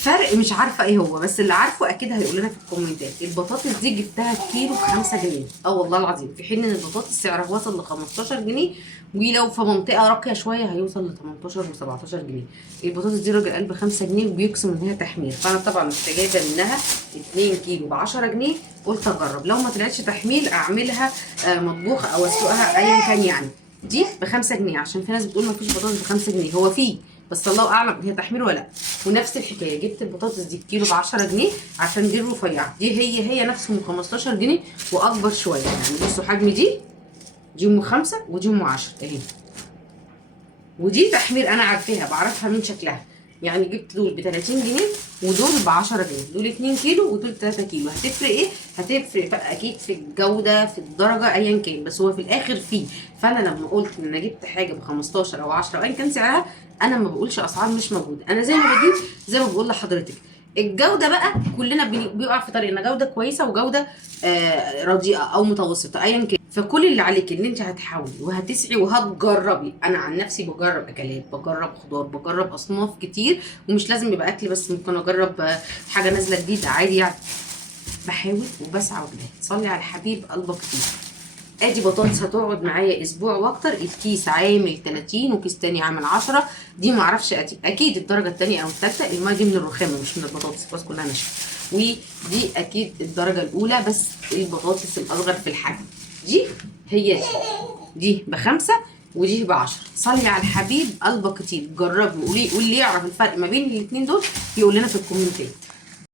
فرق مش عارفه ايه هو، بس اللي عارفه اكيد هيقول لنا في الكومنتات. البطاطس دي جبتها كيلو ب5 جنيه، والله العظيم، في حين ان البطاطس سعرها وصل ل 15 جنيه، ولو في منطقه راقيه شويه هيوصل ل 18 و17 جنيه. البطاطس دي راجل قلب 5 جنيه وبيقسم ان هي تحمير، فانا طبعا كنت جايبه منها 2 كيلو ب 10 جنيه. قلت اجرب لو ما طلعتش تحميل اعملها مطبوخه او اسلقها ايا كان يعني. دي ب5 جنيه، عشان في ناس بتقول ما فيش بطاطس ب5 جنيه، هو فيه بس الله اعلم هي تحمير ولا لا. ونفس الحكايه جبت البطاطس دي الكيلو ب 10 جنيه عشان دي الرفيعه، دي هي نفسهم 15 جنيه واكبر شويه يعني. بصوا حجم دي ام 5 ودي ام 10 اهي. ودي تحمير انا عارفاها بعرفها من شكلها يعني. جبت دول ب 30 جنيه ودول ب 10 جنيه، دول 2 كيلو ودول 3 كيلو. هتفرق ايه؟ هتفرق بقى اكيد في الجوده في الدرجه ايا كان، بس هو في الاخر فيه. فانا لما قلت ان انا جبت حاجه ب 15 او 10 ايا كان سعرها، انا ما بقولش اسعار مش موجوده، انا زي ما بجيب زي ما بقول لحضرتك. الجوده بقى كلنا بيقع في طريقنا جوده كويسه وجوده رديئه او متوسطه ايا كان. فكل اللي عليك ان انت هتحاولي وهتسعي وهتجربي. انا عن نفسي بجرب اكلات، بجرب خضار، بجرب اصناف كتير، ومش لازم يبقى اكل بس، ممكن اجرب حاجه نازله جديده عادي يعني. بحاول وبسعى وبجد. صلي على الحبيب قلبك كتير. ادي بطاطس هتقعد معايا اسبوع واكتر. الكيس عامل 30 وكيس تاني عامل 10. دي معرفش اكيد الدرجه التانيه او التالته. الميه دي من الرخامه مش من البطاطس، بس كلها ناشفه. ودي اكيد الدرجه الاولى بس البطاطس الاصغر في الحجم. دي هي دي ب5 ودي ب10. صلي على الحبيب قلبك كتير. جربي وقولي، اللي يعرف الفرق ما بين الاتنين دول يقول لنا في الكومنتات.